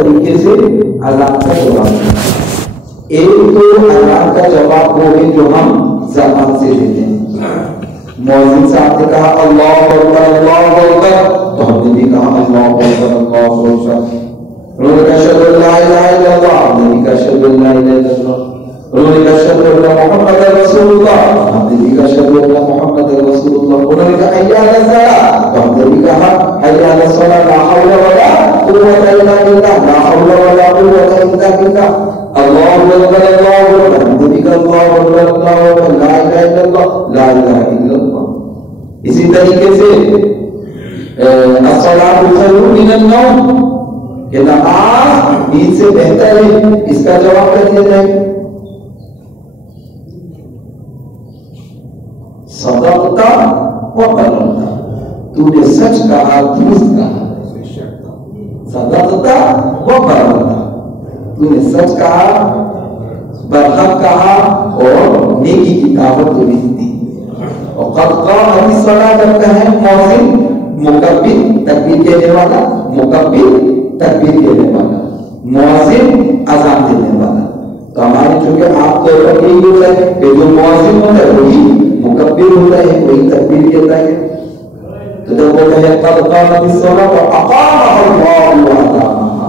طریقے سے اذان کا جواب دیتے ہیں. ایک تو اذان کا جواب وہ ہے جو ہم زبان سے دیتے ہیں. مؤذن صاحب نے کہا اللہ اکبر اللہ اکبر تو ہم نے بھی کہا اللہ اکبر اللہ اکبر. انہوں نے کہا اشہد ان لا الہ الا اللہ, ہم نے بھی کہا اشہد ان لا الہ الا اللہ. انہوں نے کہا اشہد ان محمد رسول اللہ, ہم نے بھی کہا اشہد ان محمد رسول اللہ. انہوں نے کہا حی علی الصلاۃ تو ہم نے بھی کہا حی علی الصلاۃ. لا حول ولا قوۃ الا باللہ, لا حول ولا قوۃ الا باللہ. اللہ اکبر اللہ اکبر, ہم نے بھی کہا اللہ اکبر اللہ اکبر. لا الہ الا اللہ لا الہ الا اللہ. اسی طریقے سے الصلاۃ خیر من النوم کہ نماز نیند سے بہتر ہے, اس کا جواب کر دیا جائے. صدقت وبررت, تو نے سچ کہا درست کہا. صدقت وبررت, تو نے سچ کہا برحق کہا اور نیکی کی دعوت تو نہیں دی. اور قد قامت الصلاۃ جب کہیں مؤذن مکبر تکبیر کہنے والا, مکبر تکبیر کہنے والا, مؤذن اذان دینے والا. تو ہمارے چونکہ عام طور پر یہی ہوتا ہے کہ جو مؤذن ہوتا ہے وہی مکبر ہوتا ہے, وہی تکبیر کہتا ہے. تو جب وہ کہے قد قامت الصلاۃ اقامها اللہ وادامها,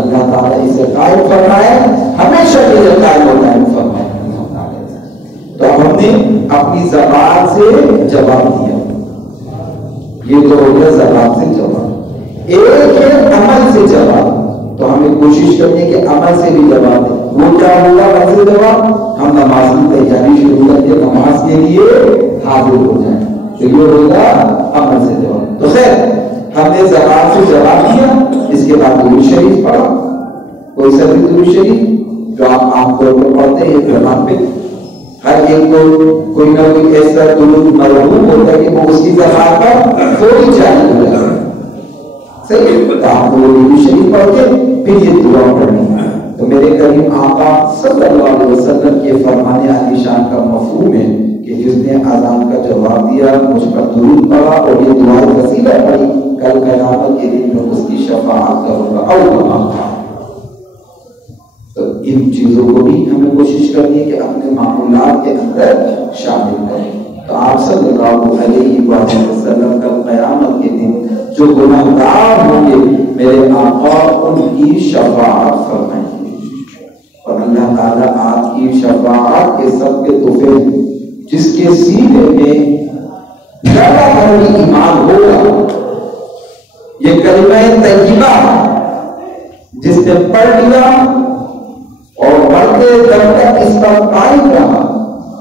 اللہ تعالیٰ اسے قائم فرمائے, ہمیشہ کے لیے قائم و دائم فرمائے. تو ہم نے اپنی زبان سے جواب دیا. یہ تو ہو گیا زبان سے جواب. ایک ہے عمل سے جواب, تو ہمیں کوشش کرنی ہے کہ عمل سے بھی جواب دیں. وہ کیا ہوگا عمل سے جواب؟ ہم نماز کی تیاری شروع کر کے نماز کے لیے حاضر ہو جائیں, تو یہ ہوگا عمل سے جواب. تو خیر ہم نے زبان سے جواب دیا. اس کے بعد درود شریف پڑھا, کوئی سا بھی درود شریف جو آپ عام طور پر پڑھتے ہیں زبان پہ. ہر ایک کو کوئی نہ کوئی ایسا درود مرغوب ہوتا ہے کہ وہ اس کی زبان پر فوری جاری ہو جاتا ہے. صحیح ہے, تو آپ کو درود شریف پڑھ کے پھر یہ دعا پڑھنی ہے. تو میرے کریم آقا صلی اللہ علیہ وسلم کے فرمان علی شان کا مفہوم ہے کہ جس نے اذان کا جواب دیا, مجھ پر درود پڑھا اور یہ دعا وسیلہ پڑھی, کل قیامت کے دن میں اس کی شفاعت کروں گا. تو ان چیزوں کو بھی ہمیں کوشش کرنی ہے کہ اپنے معمولات کے اندر شامل کریں. تو آپ صلی اللہ علیہ وسلم کل قیامت کے دن جو گناہگار ہوں گے میرے آقا ان کی شفاعت فرمائیں گے, اور اللہ تعالیٰ آپ کی شفاعت کے سب کے تحفے جس کے سینے میں زیادہ بڑی ایمان ہوگا, یہ کلمہ طیبہ جس نے پڑھ لیا اور مرتے دم تک اس پر قائم رہا,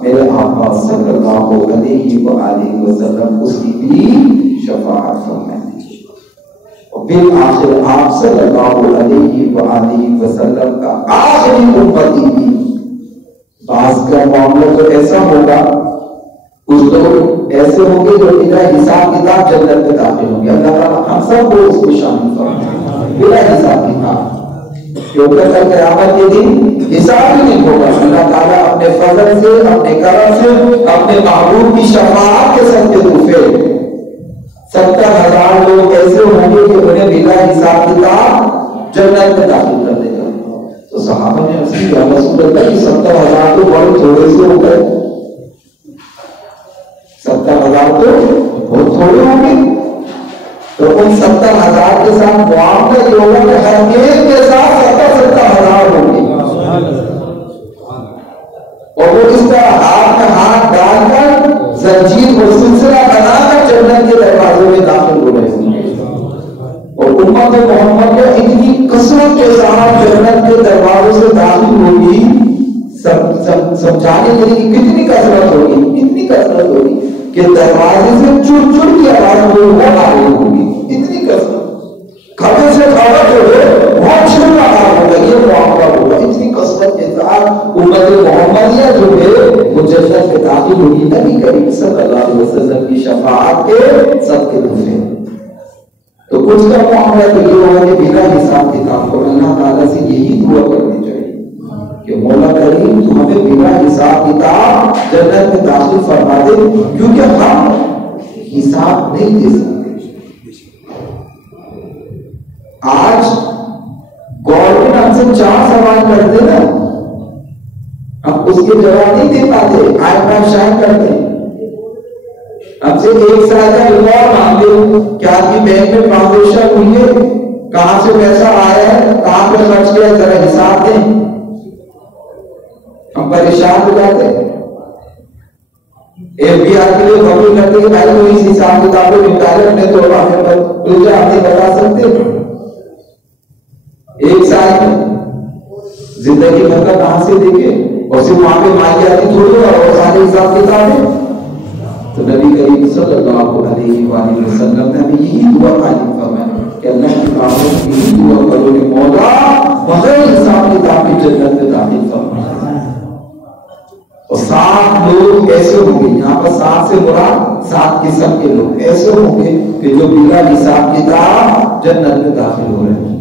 میرے آقا صلی اللہ علیہ وآلہ وسلم اس کی بھی شفاعت فرمائیں گے. اور بالآخر آپ صلی اللہ علیہ وآلہ وسلم کا آخری امتی بھی. بعض کا معاملہ تو ایسا ہوگا, کچھ لوگ ایسے ہوں گے جو بلا حساب کتاب جنت میں داخل ہوں گے. اللہ تعالیٰ ہم سب کو اس میں شامل فرمائے بلا حساب کتاب, کیونکہ کل قیامت کے دن حساب ہی نہیں ہوگا. اللہ تعالیٰ اپنے فضل سے, اپنے کرم سے, اپنے محبوب کی شفاعت کے سب کے تحفے 70,000 لوگ ایسے ہوں گے کہ انہیں بلا حساب کتاب جنت میں داخل کر دے گا. تو صحابہ نے عرض کیا رسول اللہ کہ 70,000 تو بڑے تھوڑے سے ہو گئے, 70,000 تو بہت تھوڑے ہوں گے. تو ان 70,000 کے ساتھ معاملہ یہ ہوگا کہ ہر ایک کے ساتھ 70,000 ہوں گے, اور وہ اس طرح ہاتھ میں ہاتھ ڈال کر زنجیر اور سلسلہ بنا کر جنت کے دروازے میں داخل ہو رہے ہوں گے. اور امت محمد میں اتنی کثرت کے ساتھ جنت کے دروازوں سے داخل ہوگی, سمجھانے کے لیے کتنی کثرت ہوگی, اتنی کثرت ہوگی کہ دروازے سے چڑ چڑ کی آواز وہ آ رہی ہوگی. اتنی کثرت کھبے سے کھاوت ہو گئے وہاں چھڑنا آ ہوگا, یہ معاملہ ہوگا. اتنی کثرت کے ساتھ امت محمدیہ جو ہے وہ جنت میں داخل ہوگی. نبی کریم صلی اللہ علیہ وسلم کی شفاعت کے سب کے تحفے. تو کچھ کا معاملہ تو یہ ہوگا کہ بلا حساب کتاب کو اللہ تعالیٰ سے یہی دعا کرنی چاہیے کہ مولا کریم تو ہمیں بلا حساب کتاب جنت میں داخل فرما دے, کیونکہ ہم حساب نہیں دے سکتے. آج گورنمنٹ ہم سے 4 سوال کرتے نا، ہم اس کے جواب نہیں دے پاتے، آئے شائن کرتے ہیں۔ ہم سے 1 سال کا ریکارڈ مانگتے، کیا آپ کی بینک میں ٹرانزیکشن ہوئی ہے، کہاں سے پیسہ آیا ہے، کہاں پہ خرچ کیا ہے، ذرا حساب دیں۔ ہم پریشان ہو جاتے ہیں۔ FBI کے لیے قبول کرتے کہ بھائی کوئی اس حساب کتاب کو نپٹارے میں تو ہمیں پروجہ آپ نہیں بتا سکتے۔ 1 سال میں زندگی بھر کا کہاں سے دیکھے، اور صرف وہاں پہ مائی آتی تھوڑی اور سارے حساب کتاب ہے۔ تو نبی کریم صلی اللہ علیہ وآلہ وسلم نے ہمیں یہی دعا تعلیم فرمائی کہ اللہ کی بارگاہ میں یہی دعا کرو کہ مولا بغیر حساب کتاب کی جنت میں داخل فرما۔ اور 7 لوگ ایسے ہوں گے، یہاں پر 7 سے مراد 7 قسم کے لوگ ایسے ہوں گے کہ جو بلا حساب کتاب جنت میں داخل ہو رہے ہیں۔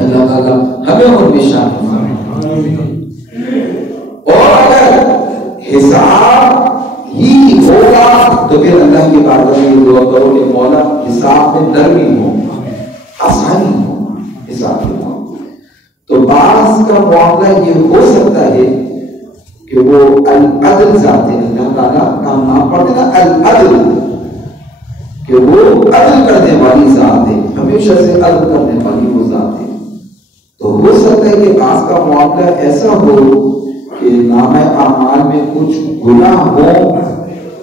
اللہ تعالیٰ ہمیں ان میں شامل فرمائے۔ اور اگر حساب ہی ہوگا تو پھر اللہ کی بارگاہ میں دعا کرو کہ مولا حساب میں نرمی ہو، آسانی ہو حساب میں۔ تو بعض کا معاملہ یہ ہو سکتا ہے کہ وہ العدل ذات ہے، اللہ تعالیٰ کا نام پڑھتے نا العدل، کہ وہ عدل کرنے والی ذات ہے، ہمیشہ سے عدل کرنے والی وہ ذات ہے۔ تو ہو سکتا ہے کہ بعض کا معاملہ ایسا ہو کہ نامہ اعمال میں کچھ گناہ ہو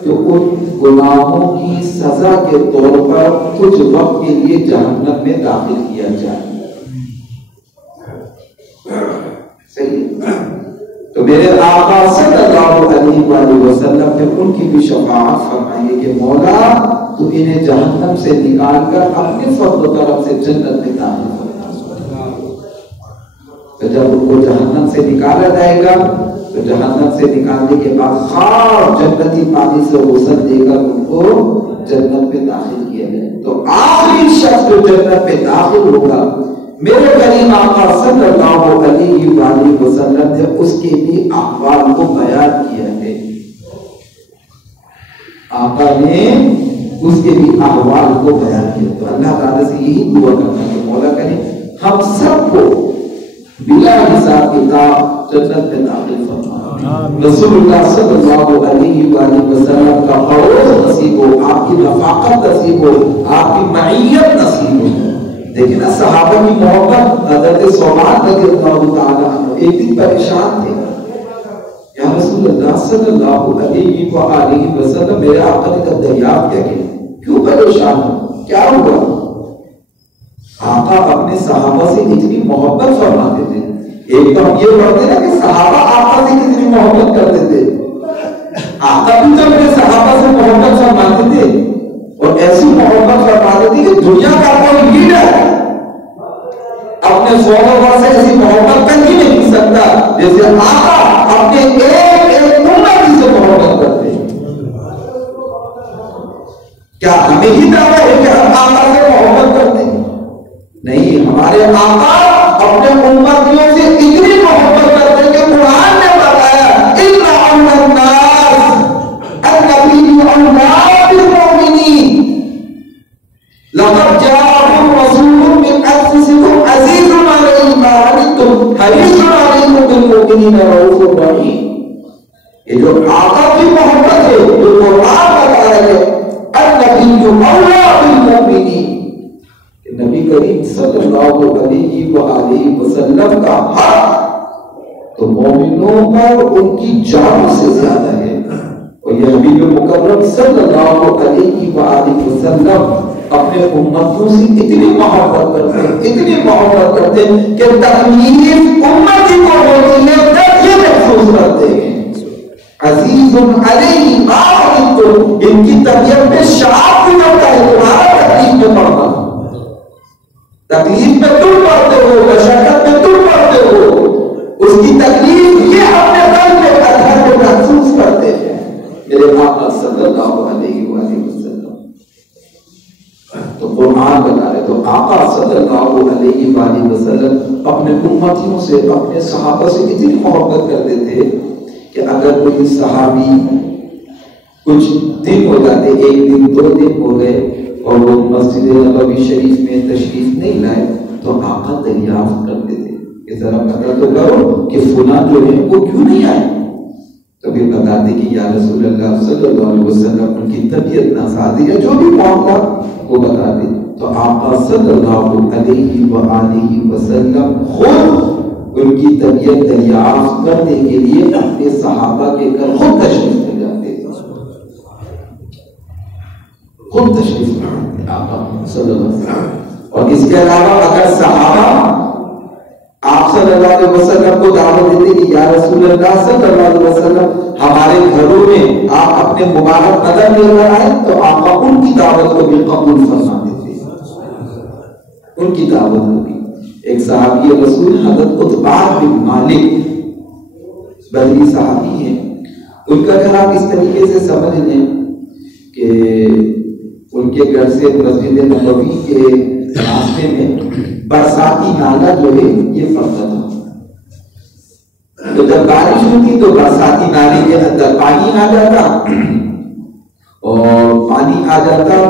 تو ان گناہوں کی سزا کے طور پر کچھ وقت کے لیے جہنم میں داخل کیا جائے۔ صحیح؟ تو میرے آقا صلی اللہ علیہ وآلہ وسلم نے ان کی بھی شفاعت فرمائی کہ مولا تو انہیں جہنم سے نکال کر اپنے فضل و کرم سے جنت میں داخل فرما۔ تو جب ان کو جہنم سے نکالا جائے گا تو جہنم سے نکالنے کے بعد خاص جنتی پانی سے غسل دے کر ان کو جنت میں داخل کیا جائے۔ تو آخری شخص جو جنت میں داخل ہوگا میرے کریم آقا صلی اللہ علیہ وآلہ وسلم نے اس کے بھی احوال کو بیان کیا ہے۔ آقا نے اس کے بھی احوال کو بیان کیا۔ تو اللہ تعالیٰ سے یہی دعا کرنا ہے کہ مولا کرے ہم سب کو بلا حساب کتاب جنت میں داخل فرما۔ رسول اللہ صلی اللہ علیہ وآلہ وسلم کا حوض نصیب ہو، آپ کی رفاقت نصیب ہو، آپ کی معیت نصیب ہو۔ لیکن صحابہ کی محبت، حضرت ثوبان رضی اللہ تعالیٰ عنہ ایک دن پریشان تھے، یا رسول اللہ صلی اللہ علیہ وآلہ وسلم میرے آقا نے جب دریافت کیا کہ کیوں پریشان ہو، کیا ہوا؟ آقا اپنے صحابہ سے اتنی محبت فرماتے تھے۔ ایک تو ہم یہ پڑھتے ہیں کہ صحابہ آقا سے کتنی محبت کرتے تھے، آقا بھی تو اپنے صحابہ سے محبت فرماتے تھے، اور ایسی محبت فرماتے تھے کہ دنیا کا کوئی لیڈر اپنے فالوور سے ایسی محبت کر ہی نہیں سکتا جیسے آقا اپنے ایک امتی سے محبت کرتے ہیں۔ کیا ہمیں ہی دعویٰ ہے کہ ہم آقا سے محبت کرتے ہیں؟ نہیں، ہمارے آقا اپنے امتیوں سے اتنی محبت کرتے ہیں کہ قرآن نے بتایا ان اولى الناس النبی اولى بالمؤمنین لقد جاءكم رسول من انفسكم عزيز عليه ما عنتم حريص عليكم بالمؤمنين رؤوف رحيم۔ یہ جو آقا کی محبت ہے جو قرآن بتا رہا ہے النبی اولى بالمؤمنین، نبی کریم صلی اللہ علیہ وآلہ وسلم کا حق تو مومنوں پر ان کی جان سے زیادہ ہے۔ اور یہ حبیب مکرم صلی اللہ علیہ وآلہ وسلم اپنے امتوں سے اتنی محبت کرتے ہیں، اتنی محبت کرتے ہیں کہ تکلیف امتی کو ہوتی ہے تب یہ محسوس کرتے ہیں عزیز علیہ ما عنتم، ان کی طبیعت میں شعب گزرتا ہے تمہارا تکلیف میں پڑنا، تکلیف میں تم پڑھتے ہو، مشقت میں تم پڑھتے ہو، اس کی تکلیف یہ اپنے دل میں اثر کو محسوس کرتے ہیں۔ میرے آقا صلی اللہ علیہ وآلہ وسلم تو قرآن بتا رہے، تو آقا صلی اللہ علیہ وآلہ وسلم اپنے امتیوں سے، اپنے صحابہ سے اتنی محبت کرتے تھے کہ اگر کوئی صحابی کچھ دن ہو جاتے، 1 دن 2 دن ہو گئے اور وہ مسجد نبوی شریف میں تشریف نہیں لائے، تو تو آقا دریافت کرتے تھے کہ ذرا پتہ تو کرو کہ فلاں جو ہے وہ کیوں نہیں آئے. تو پھر بتاتے کہ یا رسول اللہ صلی اللہ علیہ وسلم ان کی طبیعت ناسازی ہے, جو بھی معاملہ وہ بتاتے. تو آقا صلی اللہ علیہ وآلہ وسلم خود ان کی طبیعت دریافت کرنے کے لیے اپنے صحابہ کے گھر خود تشریف لے جاتے تھے, خود تشریف لے جاتے آقا صلی اللہ علیہ وسلم. اور اس کے علاوہ اگر صحابہ آپ صلی اللہ علیہ وسلم کو دعوت دیتے کہ یا رسول اللہ صلی اللہ علیہ وسلم ہمارے گھروں میں آپ اپنے مبارک قدم لے کر آئے, تو آقا ان کی دعوت کو بھی قبول فرماتے تھے, ان کی دعوت کو بھی. ایک صحابی رسول حضرت عتبہ بن مالک بحری صحابی ہیں, ان کا گھر آپ اس طریقے سے سمجھ لیں کہ ان کے گھر سے مسجد نبوی کے راستے میں برساتی نالا جو ہے یہ پڑتا تھا. تو جب بارش ہوتی تو برساتی نالے کے اندر پانی آ جاتا, اور پانی آ جاتا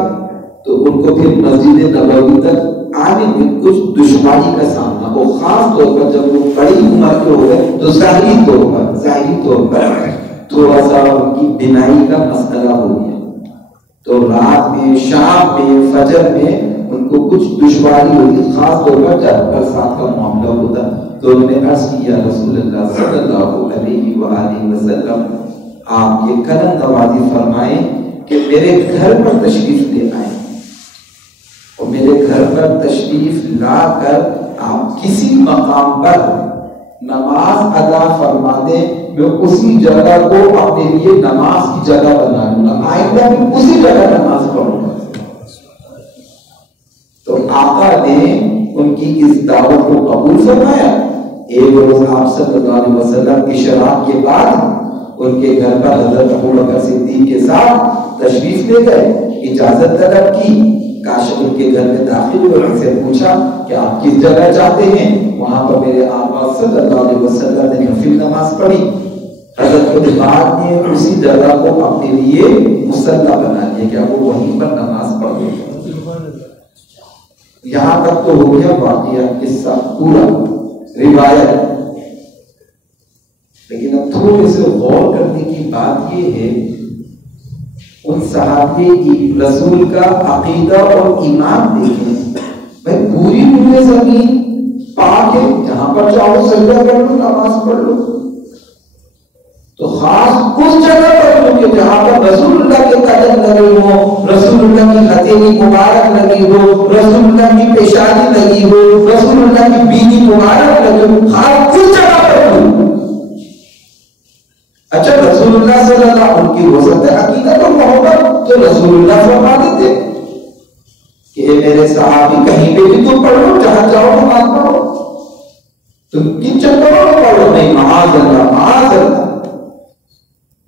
تو ان کو پھر مسجد نبوی تک آنے میں کچھ دشواری کا سامنا ہو. خاص طور پر جب وہ بڑی عمر کے ہو گئے تو ظاہری طور پر تھوڑا سا ان کی بینائی کا مسئلہ ہو گیا. تو رات میں, شام میں, فجر میں ان کو کچھ دشواری ہوتی, خاص طور پر جب برسات کا معاملہ ہوتا. تو انہوں نے عرض کیا رسول اللہ صلی اللہ علیہ وآلہ وسلم آپ یہ کرم نوازی فرمائیں کہ میرے گھر پر تشریف لے آئیں, اور میرے گھر پر تشریف لا کر آپ کسی مقام پر نماز ادا فرما دیں, میں اسی جگہ کو اپنے لیے نماز کی جگہ بنا لوں گا, آئندہ میں اسی جگہ نماز پڑھوں گا. تو آقا نے ان کی اس دعوت کو قبول فرمایا. ایک روز آپ صلی اللہ علیہ وسلم اشراق کے بعد ان کے گھر پر حضرت ابو بکر صدیق کے ساتھ تشریف لے گئے, اجازت طلب کی. کاشف ان کے گھر میں داخل ہوئے, ان سے پوچھا کہ آپ کس جگہ چاہتے ہیں, وہاں پر میرے آقا صلی اللہ علیہ وسلم نے نفل نماز پڑھی. حضرت عتبہ نے اسی جگہ کو اپنے لیے مصلی بنا لیا کہ وہ وہیں پر نماز پڑھ گئے. یہاں تک تو ہو گیا واقعہ, قصہ پورا, روایت. لیکن اب تھوڑے سے غور کرنے کی بات یہ ہے, ان صحابہ کی رسول کا عقیدہ اور ایمان دیکھیں. بھائی پوری پورے زمین پاک ہے, جہاں پر چاہو سجدہ کر لو, نماز پڑھ لو. تو خاص اس جگہ پر کہ جہاں پر رسول اللہ کے قدم لگے ہو, رسول اللہ کی ہتھیلی مبارک لگی ہو, رسول اللہ کی پیشانی لگی ہو, رسول اللہ کی بینی مبارک لگی ہو, خاص اس جگہ پر ہو. اچھا رسول اللہ صلی اللہ ان کی وسط عقیدت اور محبت تو رسول اللہ فرما دیتے کہ اے میرے صحابی کہیں پہ بھی تم پڑھ لو, جہاں چاہو نماز پڑھو, تم کن چکروں میں پڑھو نہیں, معاذ اللہ معاذ اللہ.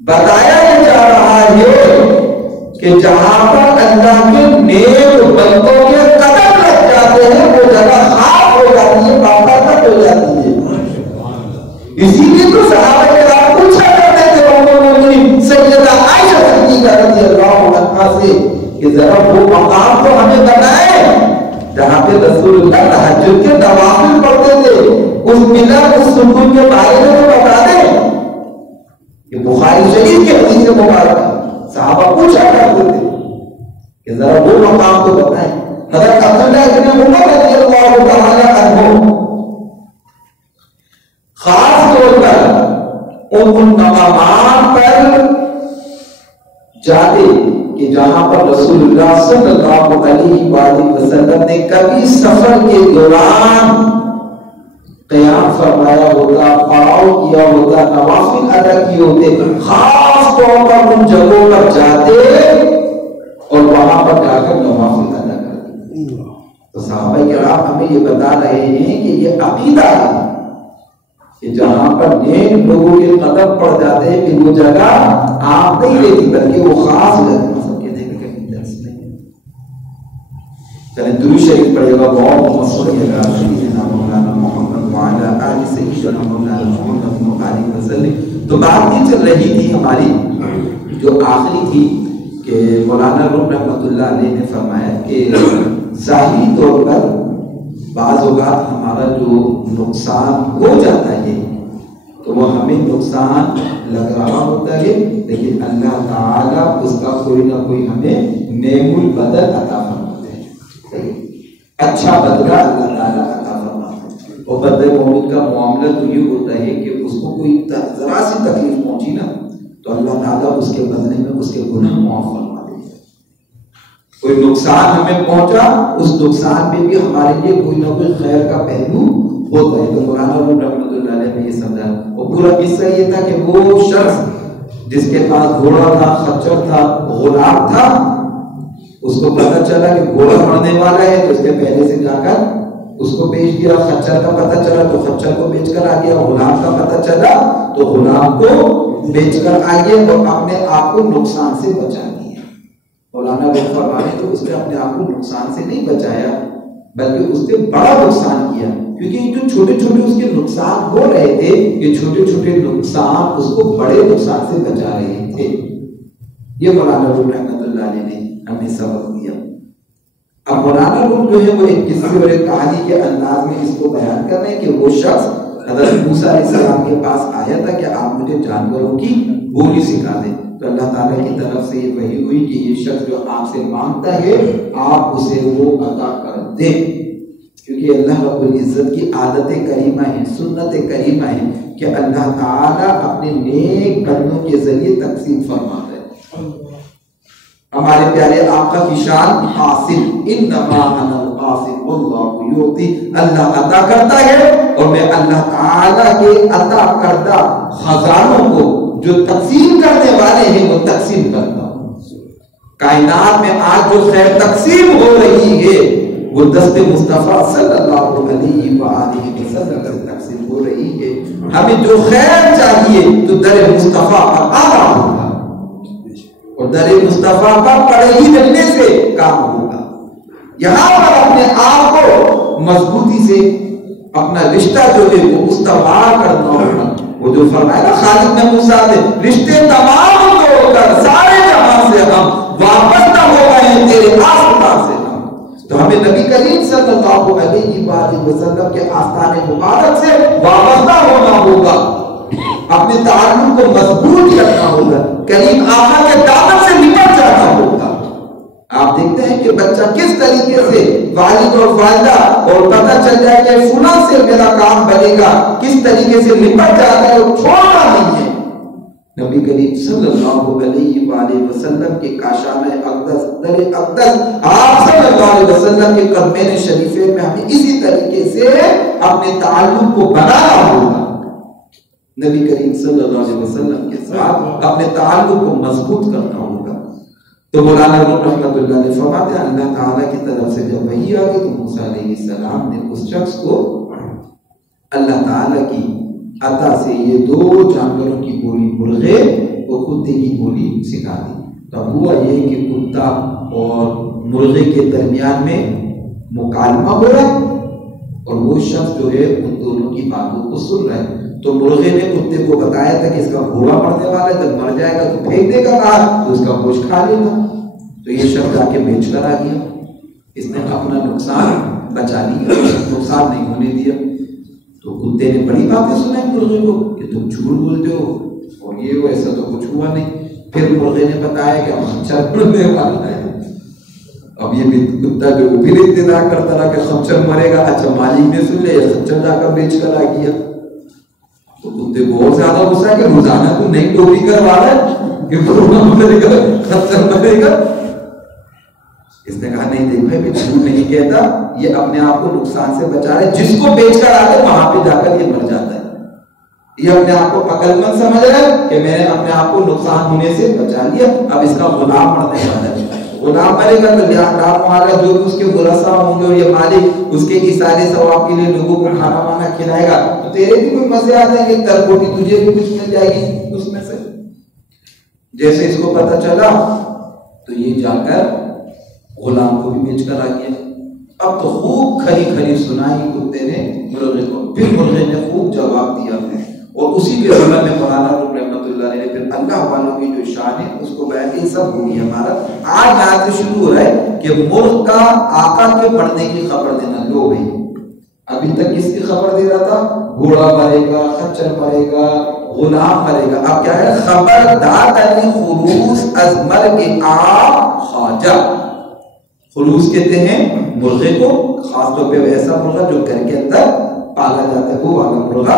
بتایا جا رہا ہے کہ جہاں پر اللہ کے نیک بندوں کے قدم لگ جاتے ہیں وہ جگہ خاص ہو جاتی ہے, باقاعدہ ہو جاتی ہے. اسی لیے تو صحابہ کرام پوچھا کرتے تھے سیدہ عائشہ صدیقہ رضی اللہ عنہا سے کہ ذرا وہ مقام تو ہمیں بتائیں جہاں پہ رسول اللہ تہجد کے نوافل پڑھتے تھے, اس ملت اس سکون کے بارے میں تو بتا دیں. یہ بخاری شریف کے حدیث مبارک ہے, صحابہ پوچھا کرتے تھے کہ ذرا وہ مقام تو بتائیں. حضرت عبداللہ ابن عمر رضی اللہ تعالی عنہ خاص طور پر ان مقامات پر جاتے کہ جہاں پر رسول اللہ صلی اللہ علیہ وآلہ وسلم نے کبھی سفر کے دوران قیام فرمایا ہوتا, پڑاؤ کیا ہوتا, نوافل ادا کیے ہوتے, خاص طور پر ان جگہوں پر جاتے اور وہاں پر جا کر نوافل ادا کرتے. تو صحابہ کرام ہمیں یہ بتا رہے ہیں کہ یہ عقیدہ ہے کہ جہاں پر نیک لوگوں کے قدم پڑ جاتے ہیں کہ وہ جگہ آپ نہیں لیتی بلکہ وہ خاص جگہ. سب کے دیکھ کہیں درس نہیں. چلیں درود شریف پڑھے گا, بہت صلی اللہ سیدنا مولانا محمد وعلی آل سیدنا مولانا محمد وعلی وسلم. تو بات یہ چل رہی تھی ہماری جو آخری تھی کہ مولانا روم رحمۃ اللہ علیہ نے فرمایا کہ ظاہری طور پر بعض اوقات ہمارا جو نقصان ہو جاتا ہے تو وہ ہمیں نقصان لگ رہا ہوتا ہے، لیکن اللہ تعالیٰ اس کا کوئی نہ کوئی ہمیں نعم البدل عطا فرماتے ہیں، اچھا بدلہ اللہ تعالیٰ عطا فرماتے ہیں۔ اور بندے مومن کا معاملہ تو یہ ہوتا ہے کہ اس کو کوئی ذرا سی تکلیف پہنچی نا تو اللہ تعالیٰ اس کے بدلے میں اس کے گناہ معاف فرما دیتے ہیں۔ کوئی نقصان ہمیں پہنچا، اس نقصان میں بھی ہمارے لیے کوئی نہ کوئی خیر کا پہلو ہوتا ہے۔ تو مولانا روم رحمۃ اللہ علیہ نے یہ سمجھا، اور پورا قصہ یہ تھا کہ وہ شخص جس کے پاس گھوڑا تھا، خچر تھا، غلام تھا، اس کو پتہ چلا کہ گھوڑا مرنے والا ہے تو اس نے پہلے سے جا کر اس کو بیچ دیا۔ خچر کا پتہ چلا تو خچر کو بیچ کر آ گیا، غلام کا پتہ چلا تو غلام کو بیچ کر آ گیا اور اپنے آپ کو نقصان سے بچا لیا۔ مولانا روم فرمانے تو اس نے اپنے آپ کو نقصان سے نہیں بچایا بلکہ اس نے بڑا نقصان کیا، کیونکہ جو چھوٹے چھوٹے اس کے نقصان ہو رہے تھے، یہ چھوٹے چھوٹے نقصان اس کو بڑے نقصان سے بچا رہے تھے۔ یہ مولانا روم رحمۃ اللہ علیہ نے ہمیں سبق دیا۔ اب مولانا روم جو ہے وہ ایک قصے اور ایک کہانی کے انداز میں اس کو بیان کر رہے ہیں کہ وہ شخص حضرت موسیٰ علیہ السلام کے پاس آیا تھا کہ آپ مجھے جانوروں کی بولی سکھا دیں، تو اللہ تعالیٰ کی طرف سے یہ وحی ہوئی کہ یہ شخص جو آپ سے مانگتا ہے آپ اسے وہ عطا کر دیں، کیونکہ اللہ رب العزت کی عادت کریمہ ہے، سنت کریمہ ہے کہ اللہ تعالیٰ اپنے نیک بندوں کے ذریعے تقسیم فرماتا ہے۔ ہمارے پیارے آقا کی شان حاصل، انما انا القاسم واللہ یعطی، اللہ عطا کرتا ہے اور میں اللہ تعالیٰ کے عطا کردہ خزانوں کو جو تقسیم کرنے والے ہیں وہ تقسیم کرتا ہوں۔ کائنات میں آج جو خیر تقسیم ہو رہی ہے وہ دست مصطفیٰ صلی اللہ علیہ وآلہ وسلم سے تقسیم ہو رہی ہے۔ ہمیں جو خیر چاہیے تو در مصطفیٰ پر آنا ہوگا اور در مصطفیٰ پر پڑے ہی رہنے سے کام ہوگا۔ یہاں پر اپنے آپ کو مضبوطی سے اپنا رشتہ جو ہے وہ استوار کرنا ہوگا۔ وہ جو فرمایا نا خالد نے موسیٰ سے، رشتے تمام توڑ کر سارے جہاں سے ہم وابستہ ہو گئے ہیں تیرے آستان سے ہم، تو ہمیں نبی کریم صلی اللہ علیہ وآلہ وسلم کے آستان مبارک سے وابستہ ہونا ہوگا، اپنے تعلق کو مضبوط کرنا ہوگا، کریم آقا کے دامن سے لپٹ جانا ہوگا۔ آپ دیکھتے ہیں کہ بچہ کس طریقے سے والد اور والدہ اور پتہ چل جائے کہ فلاں سے میرا کام بنے گا، کس طریقے سے لپٹ جاتا ہے اور چھوڑنا نہیں ہے۔ نبی کریم صلی اللہ علیہ وآلہ وسلم کے کاشانہ اقدس در اقدس آپ صلی اللہ علیہ وسلم کے قدمین شریفین میں ہمیں اسی طریقے سے اپنے تعلق کو بنانا ہوگا، نبی کریم صلی اللہ علیہ وسلم کے ساتھ اپنے تعلق کو مضبوط کرنا ہوگا۔ تو مولانا روم رحمۃ اللہ علیہ فرماتے ہیں اللہ تعالیٰ کی طرف سے جب وحی آ گئی تو موسیٰ علیہ السلام نے اس شخص کو اللہ تعالیٰ کی عطا سے یہ دو جانوروں کی بولی، مرغے اور کتے کی بولی سکھا دی۔ تو ہوا یہ کہ کتا اور مرغے کے درمیان میں مکالمہ ہو رہا ہے اور وہ شخص جو ہے ان دونوں کی باتوں کو سن رہا ہے۔ تو مرغے نے کتے کو بتایا تھا کہ اس کا گھوڑا مرنے والا ہے، جب مر جائے گا تو پھینک دے گا باہر تو اس کا گوشت کھا لے گا۔ تو یہ شخص آ کے بیچ کر آ گیا، اس نے اپنا نقصان بچا لیا، نقصان نہیں ہونے دیا۔ تو کتے نے بڑی باتیں سنائی مرغے کو کہ تم جھوٹ بولتے ہو اور یہ ایسا تو کچھ ہوا نہیں۔ پھر مرغے نے بتایا کہ خنچر مرنے والا ہے۔ اب یہ بھی کتا جو پھر انتظار کرتا رہا کہ خنچر مرے گا، اچھا مالک نے سن لیا، خنچر جا کر بیچ کر آ گیا۔ تو کتے بہت زیادہ غصہ ہے کہ روزانہ تو نئی ٹوپی کروا رہا ہے کہ کرونا مرے گا، خنچر مرے گا۔ اس نے کہا نہیں دیکھ بھائی میں جھوٹ نہیں کہتا، یہ اپنے آپ کو نقصان سے بچا رہا ہے، جس کو بیچ کر آتے وہاں پہ جا کر یہ مر جاتا ہے۔ یہ اپنے آپ کو عقل مند سمجھ رہا ہے کہ میں نے اپنے آپ کو نقصان ہونے سے بچا لیا، اب اس کا غلام مرنے والا ہے، غلام مرے گا تو جو بھی اس کے ورثہ ہوں گے اور یہ مالک اس کے ایصال ثواب کے لیے لوگوں کو کھانا وانا کھلائے گا تو تیرے بھی کوئی مزے آ جائیں گے، تربوٹی تجھے بھی کچھ مل جائے گی اس میں سے۔ جیسے اس کو پتہ چلا تو یہ جا کر غلام کو بھی بیچ کر آ گیا۔ اب تو خوب کھری کھری سنائی کتے نے مرغے کو، پھر مرغے نے خوب جواب دیا اور اسی کے ضمن میں مولانا روم رحمۃ اللہ علیہ نے پھر اللہ والوں کی جو شان ہے اس کو بیان کی۔ سب ہو گیا ہمارا آج یہاں سے شروع ہو رہا ہے کہ مرغ کا آقا کے بڑھنے کی خبر دینا، لو بھائی ابھی تک کس کی خبر دے رہا تھا؟ گھوڑا مرے گا، خچر مرے گا، غلام مرے گا. اب کیا ہے؟ خبردار علی خلوص از مرگ عام خواجہ. خلوص کہتے ہیں مرغے کو، خاص طور پہ ایسا مرغہ جو گھر کے اندر پالا جاتا ہے، وہ والا مرغا.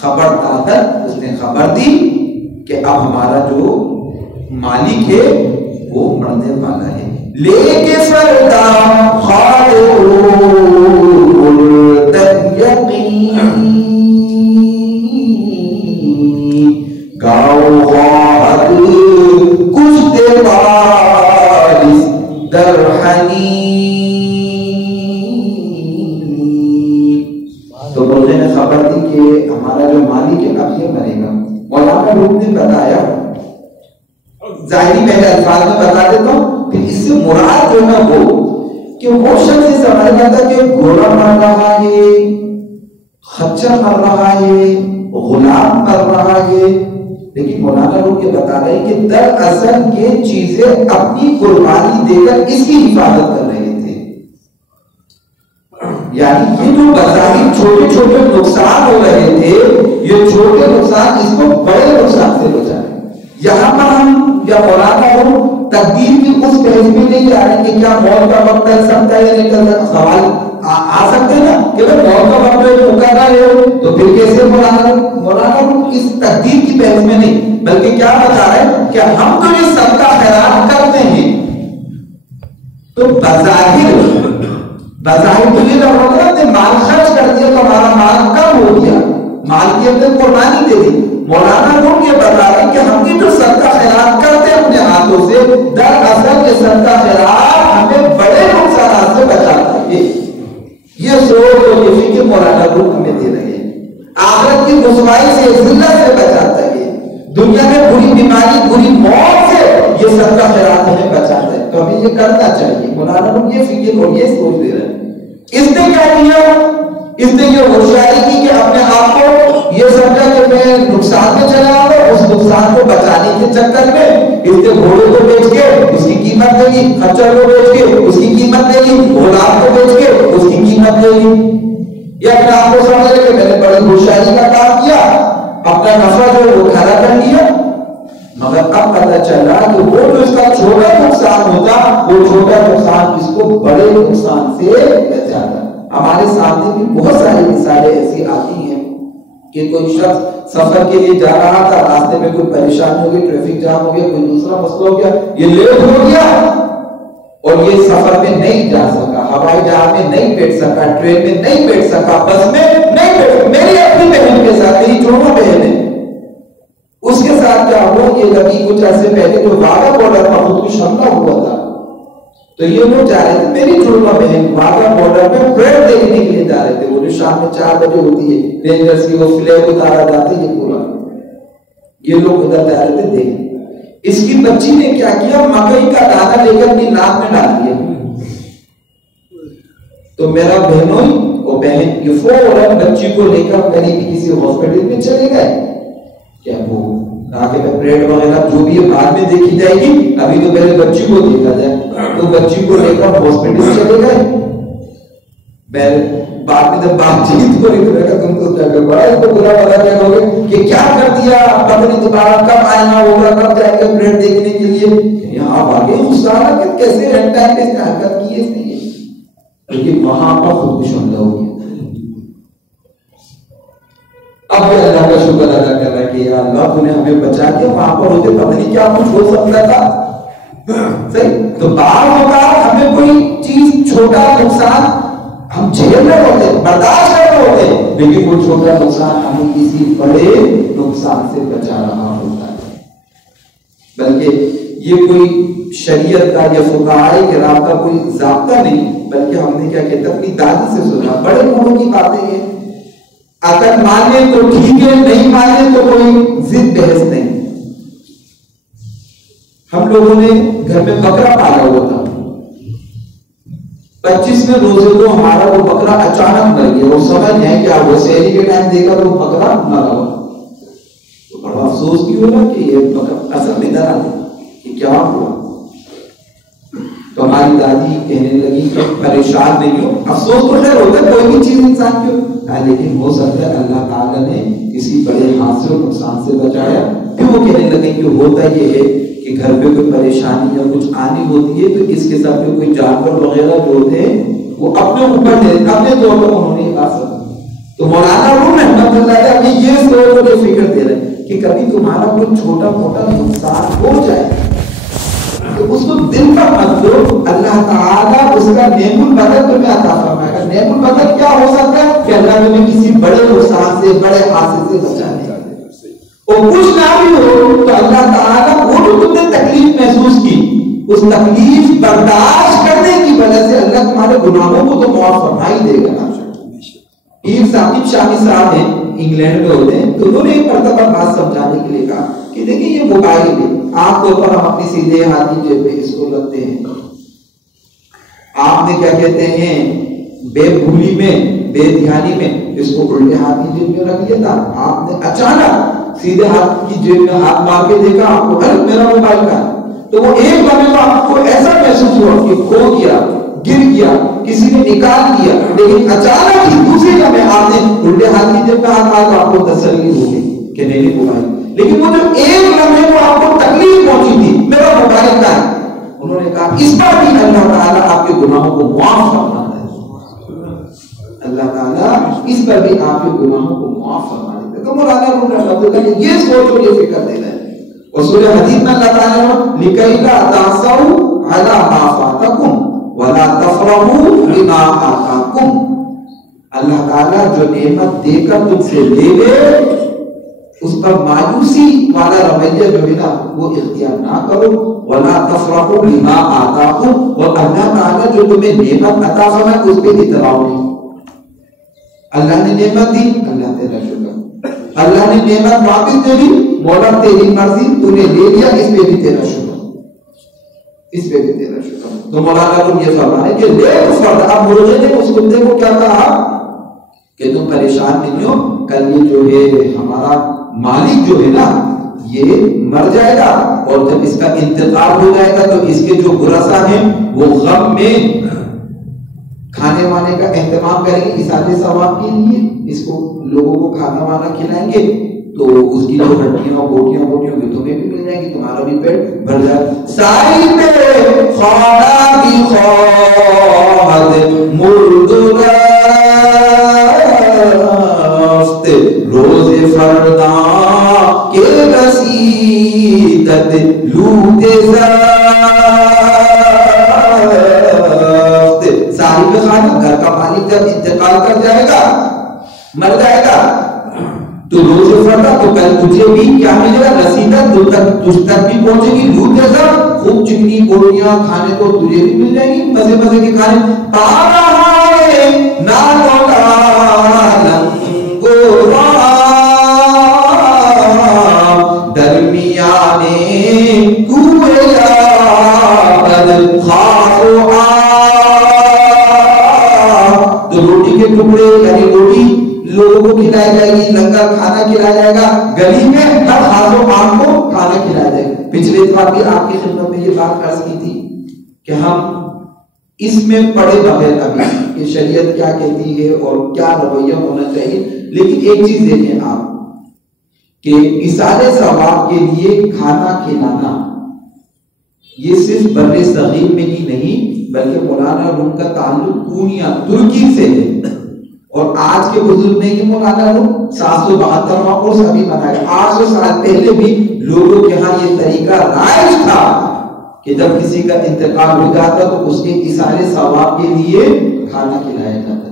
خبردار اس نے خبر دی کہ اب ہمارا جو مالک ہے وہ مرنے والا ہے. لے کے فردا گاؤ خواہد کچھ دے بارس درحنی. تو مرغے نے خبر دی کہ ہمارا جو مالک ہے اب یہ مرے گا. مولانا روم نے بتایا، ظاہری پہلے الفاظ میں بتا دیتا ہوں، پھر اس سے مراد جو ہے وہ شخص سے سمجھ جاتا کہ گھوڑا مر رہا ہے، خچر مر رہا ہے، غلام مر رہا ہے. لیکن مولانا لوگ یہ بتا رہے ہیں کہ دراصل یہ چیزیں اپنی قربانی دے کر اس کی حفاظت کر رہے تھے. یعنی یہ جو بظاہر چھوٹے چھوٹے نقصان ہو رہے تھے، یہ چھوٹے نقصان اس کو بڑے نقصان سے بچائے. یہاں پر ہم یا مولانا ہو تقدیر کی اس بحث میں نہیں جا رہے کہ کیا موت کا وقت چل سکتا ہے یا نہیں چل سکتا. سوال آ سکتے ہیں نا کہ موت کا وقت مقررہ ہے تو پھر کیسے مولانا اس تقدیر کی بحث میں نہیں، بلکہ کیا بتا رہے ہیں کہ ہم تو یہ صدقہ خیرات کرتے ہیں تو بظاہر تو یہ لوگ ہوتا ہے اپنے مال خرچ کر دیا تو ہمارا مال کم ہو گیا، مال کی اپنے قربانی دے دی. مولانا لوگ یہ بتا رہے ہیں کہ ہم بھی جو صدقہ خیرات کرتے ہیں اپنے ہاتھوں سے، دراصل یہ صدقہ خیرات ہمیں بڑے نقصانات سے بچاتا ہے. یہ سوچ اور یہ فکر مولانا لوگ ہمیں دے رہے ہیں. آخرت کی رسوائی سے، ذلت سے بچاتا ہے، دنیا میں بری بیماری، بری موت سے یہ صدقہ خیرات ہمیں بچاتا ہے. تو ہمیں یہ کرنا چاہیے. مولانا لوگ یہ فکر اور یہ سوچ دے رہے ہیں. اس نے کیا کیا؟ اس نے یہ ہوشیاری کی کہ اپنے آپ کو یہ سمجھا کہ میں نقصان میں چلا آؤں، اس نقصان کو بچانے کے چکر میں اس نے گھوڑے کو بیچ کے اس کی قیمت لے لی، خچر کو بیچ کے اس کی قیمت لے لی، غلام کو بیچ کے اس کی قیمت لے لی. یہ اپنے آپ کو سمجھ رہے کہ میں نے بڑی ہوشیاری کا کام کیا، اپنا نفع جو ہے وہ کھڑا کر لیا. مگر اب پتہ چلا کہ وہ جو اس کا چھوٹا نقصان ہوتا، وہ چھوٹا نقصان اس کو بڑے نقصان سے بچاتا. ہمارے سامنے بھی بہت ساری مثالیں ایسی آتی ہیں کہ کوئی شخص سفر کے لیے جا رہا تھا، راستے میں کوئی پریشانی ہو گئی، ٹریفک جام ہو گیا، کوئی دوسرا مسئلہ ہو گیا، یہ لیٹ ہو گیا اور یہ سفر میں نہیں جا سکا، ہوائی جہاز میں نہیں بیٹھ سکا، ٹرین میں نہیں بیٹھ سکا، بس میں نہیں بیٹھ سکا. میری اپنی بہن کے ساتھ، میری چھوٹا بہن ہے، اس کے ساتھ کیا ہوا، یہ ابھی کچھ عرصے پہلے جو واگا بارڈر پر خودکش حملہ ہوا تھا تو یہ لوگ جا رہے تھے، میری چھوٹا بہن واگا بارڈر میں پریڈ دیکھنے کے لیے جا رہے تھے. وہ جو شام میں 4 بجے ہوتی ہے، رینجرز کی وہ فلیگ اتارا جاتا ہے، یہ پورا یہ لوگ ادھر جا رہے تھے دیکھنے. اس کی بچی نے کیا کیا، مکئی کا دانہ لے کر اپنی ناک میں ڈال دیا. تو میرا بہنوں اور بہن یہ فوراً بچی کو لے کر قریبی کسی ہاسپٹل میں چلے گئے. کیا وہ تاکہ میں پریڈ وغیرہ جو بھی بعد میں دیکھی جائے گی، ابھی تو پہلے بچی کو دیکھا جائے. تو بچی کو لے کر ہاسپٹل چلے گئے. بعد میں جب بات چیت کو تم تو بڑا اس کو برا بتا کیا کہو گے کہ کیا کر دیا، پتہ دوبارہ کب آنا ہوگا، کب جائیں گے پریڈ دیکھنے کے لیے. یہاں واقعی غصہ آ کہ کیسے اینڈ ٹائم پہ اس نے حرکت کی ہے. اس نے لیکن وہاں پر خودکش حملہ ہو گیا. اب بھی اللہ کا شکر ادا کر رہا ہے کہ یا اللہ تو نے ہمیں بچا کے وہاں پر ہوتے پتہ نہیں کیا کچھ ہو سکتا تھا. صحیح. تو بعض اوقات ہمیں کوئی چیز چھوٹا نقصان ہم جھیل رہے ہوتے ہیں، برداشت کر رہے ہوتے ہیں، لیکن وہ چھوٹا نقصان ہمیں کسی بڑے نقصان سے بچا رہا ہوتا ہے. بلکہ یہ کوئی شریعت کا یا فقہائے کرام کا کوئی ضابطہ نہیں، بلکہ ہم نے کیا کہتے اپنی دادی سے سنا. بڑے بوڑھوں کی باتیں ہیں، اگر مانے تو ٹھیک ہے، نہیں مانے تو کوئی ضد بحث نہیں. ہم لوگوں نے گھر میں بکرا پالا ہوا تھا. 25ویں روزے کو ہمارا وہ بکرا اچانک مر گیا. وہ سمجھ نہیں کیا وہ سحری کے ٹائم دیکھا تو وہ بکرا مرا ہوا. تو بڑا افسوس بھی ہوا کہ یہ بکرا اصل میں ڈرا کہ کیا ہوا. تو ہماری دادی کہنے لگی کہ پریشان نہیں ہو، افسوس تو خیر ہوتا ہے کوئی بھی چیز انسان کی، لیکن ہو سکتا ہے اللہ تعالیٰ نے کسی بڑے حادثے اور نقصان سے بچایا۔ پھر وہ کہنے لگے کہ ہوتا یہ ہے کہ گھر پہ کوئی پریشانی یا کچھ آنی ہوتی ہے تو اس کے ساتھ میں کوئی جانور وغیرہ جو ہوتے ہیں وہ اپنے اوپر لے اپنے طور پر انہوں نے آ سکتا۔ تو مولانا روم رحمۃ اللہ علیہ ہمیں یہ سوچ اور یہ فکر دے رہے ہیں کہ کبھی تمہارا کوئی چھوٹا موٹا نقصان ہو جائے تو اس کو دل پر مت دو، اللہ تعالیٰ اس کا نعم البدل تمہیں عطا فرمائے گا۔ نعم البدل کیا ہو سکتا ہے کہ اللہ تمہیں کسی بڑے نقصان سے بڑے حادثے سے بچا لے، اور کچھ نہ بھی ہو تو اللہ تعالیٰ وہ جو تم نے تکلیف محسوس کی اس تکلیف برداشت کرنے کی وجہ سے اللہ تمہارے گناہوں کو تو معاف فرما ہی دے گا۔ پیر ثاقب شامی صاحب ہیں، انگلینڈ میں ہوتے ہیں، تو انہوں نے ایک مرتبہ بات سمجھانے کے لیے کہا کہ دیکھیں یہ موبائل ہے، عام طور پر ہم اپنی سیدھے ہاتھ کی جیب میں اس کو رکھتے ہیں، آپ نے کیا کہتے ہیں بے بھولی میں بے دھیانی میں اس کو الٹے ہاتھ کی جیب میں رکھ لیا تھا، آپ نے اچانک سیدھے ہاتھ کی جیب میں ہاتھ مار کے دیکھا آپ کو میرا موبائل کا، تو وہ ایک لمحے میں آپ کو ایسا محسوس ہوا کہ کھو گیا، گر گیا، کسی نے نکال دیا، لیکن اچانک ہی دوسری لمحے آپ نے الٹے ہاتھ کی جیب میں ہاتھ مارا تو آپ کو تسلی ہو گئی کہ نہیں موبائل، لیکن وہ جو ایک لمحے کو آپ کو تکلیف پہنچی تھی میرا موبائل کا ہے، انہوں نے کہا اس پر بھی اللہ تعالیٰ آپ کے گناہوں کو معاف فرماتا ہے، اللہ تعالیٰ اس پر بھی آپ کے گناہوں کو معاف فرما دیتا ہے۔ تو مولانا روم رحمۃ اللہ نے یہ سوچ اور یہ فکر دینا ہے، اور سورہ حدید میں اللہ تعالیٰ نے لِكَيْ لَا تَعْسَوْا عَلَى مَا فَاتَكُمْ وَلَا تَفْرَحُوا بِمَا آتَاكُمْ، اللہ تعالیٰ جو نعمت دے کر تم سے لے لے اس پر مایوسی والا رویہ جو ہے نا وہ اختیار نہ کرو، وَلَا تَفْرَحُوا بِمَا آتَاكُمْ، اور اللہ تعالیٰ جو تمہیں نعمت عطا فرمائے اس پہ اتراؤ نہیں۔ اللہ نے نعمت دی، اللہ تیرا شکر، اللہ نے نعمت واپس دے دی، مولا تیری مرضی تو نے لے لیا، اس پہ بھی تیرا شکر، اس پہ بھی تیرا شکر۔ تو مولانا روم یہ فرما ہے کہ لے اس فرد، اب مرغے نے اس کتے کو کیا کہا کہ تم پریشان نہیں ہو، کل یہ جو ہے ہمارا مالک جو ہے نا یہ مر جائے گا، اور جب اس کا انتقال ہو جائے گا تو اس کے جو ورثہ ہیں وہ غم میں کھانے وانے کا اہتمام کریں گے اثارے ثواب کے لیے، اس کو لوگوں کو کھانا وانا کھلائیں گے تو اس کی جو ہڈیاں بوٹیاں ہوگی تمہیں بھی مل جائیں گی، تمہارا بھی پیٹ بھر جائے گا۔ سائی پہ خانہ کی خواہد مرد رفت، روز فردا کے رسیدت لوٹ زفت، صاحب خانہ گھر کا مالک جب انتقال کر جائے گا مر جائے گا تو روز فردا تو کل تجھے بھی کیا ملے گا، رسیدت تجھ تک بھی پہنچے گی، لوٹ جیسا خوب چکنی بوٹیاں کھانے کو تجھے بھی مل جائیں گی، مزے مزے کے کھانے پا رہا ہے نالولا لنگورا درمیانے کوئے یاد خاص و تو روٹی کے ٹکڑے یعنی روٹی لوگوں کو کھلائی جائے گی، لنگر کھانا کھلایا جائے گا، گلی میں ہر خاص و عام کو کھانا کھلایا جائے گا۔ پچھلے اتوار بھی آپ کی خدمت میں یہ بات عرض کی تھی کہ ہم اس میں پڑے بغیر ابھی کہ شریعت کیا کہتی ہے اور کیا رویہ ہونا چاہیے، لیکن ایک چیز دیکھیں آپ کہ ایثار ثواب کے لیے کھانا کھلانا یہ صرف بر صغیر میں ہی نہیں بلکہ مولانا روم کا تعلق پونیا ترکی سے ہے، اور آج کے بزرگ نے یہ مولانا روم 772واں عرس ابھی منایا، 800 سال پہلے بھی لوگوں کے ہاں یہ طریقہ رائج تھا کہ جب کسی کا انتقال ہو جاتا تو اس کے ایثار ثواب کے لیے کھانا کھلایا جاتا۔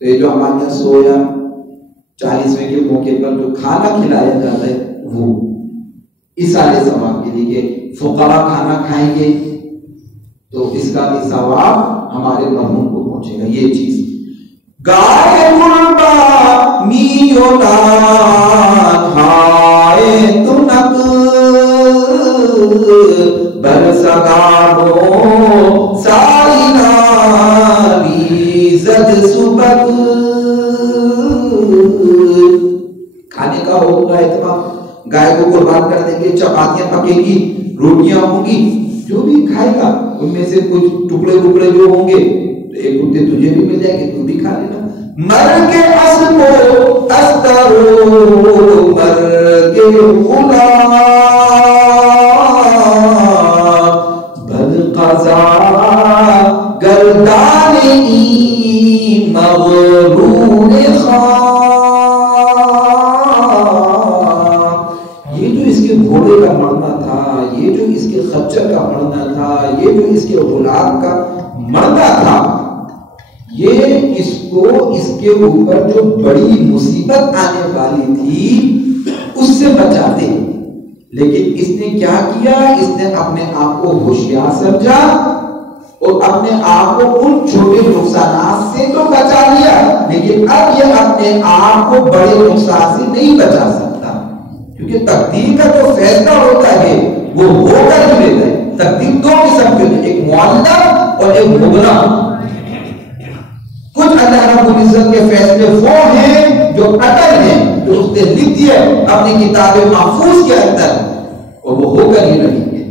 تو یہ جو ہمارے یہاں 100 یا 40ویں کے موقع پر جو کھانا کھلایا جاتا ہے وہ ایثار ثواب کے لیے کہ فقراء کھانا کھائیں گے تو اس کا ثواب ہمارے مرحوم کو پہنچے گا۔ یہ چیز گائے مربا میونا کھائے تنک برسگارو سائنا ریزد سبک، کھانے کا ہوگا اہتمام، گائے کو قربان کر دیں گے، چپاتیاں پکے گی، روٹیاں ہوں گی، جو بھی کھائے گا ان میں سے کچھ ٹکڑے ٹکڑے جو ہوں گے تو ایک ٹکڑے تجھے بھی مل جائے گی، تو بھی کھا لینا۔ مر کے اسکو استرو مر کے غلام بد قضا گردان ای مغرور خان۔ یہ جو اس کے گھوڑے کا مرنا تھا، یہ جو اس کے خچر کا مرنا تھا، یہ جو اس کے غلام کا مرنا تھا، یہ اس کو اس کے اوپر جو بڑی مصیبت آنے والی تھی اس سے بچا دے۔ لیکن اس نے کیا کیا؟ اس نے اپنے آپ کو ہوشیار سمجھا اور اپنے آپ کو ان چھوٹے نقصانات سے تو بچا لیا، لیکن اب یہ اپنے آپ کو بڑے نقصان سے نہیں بچا سکتا، کیونکہ تقدیر کا جو فیصلہ ہوتا ہے وہ ہو کر ہی رہتا ہے۔ تقدیر دو قسم کی ہوتی ہے، ایک معلق اور ایک مبرم۔ کچھ اللہ رب العزت کے فیصلے وہ ہیں جو اٹل ہیں، جو اس نے لکھ دیا اپنی کتاب محفوظ کے اندر اور وہ ہو کر ہی رہیں گے۔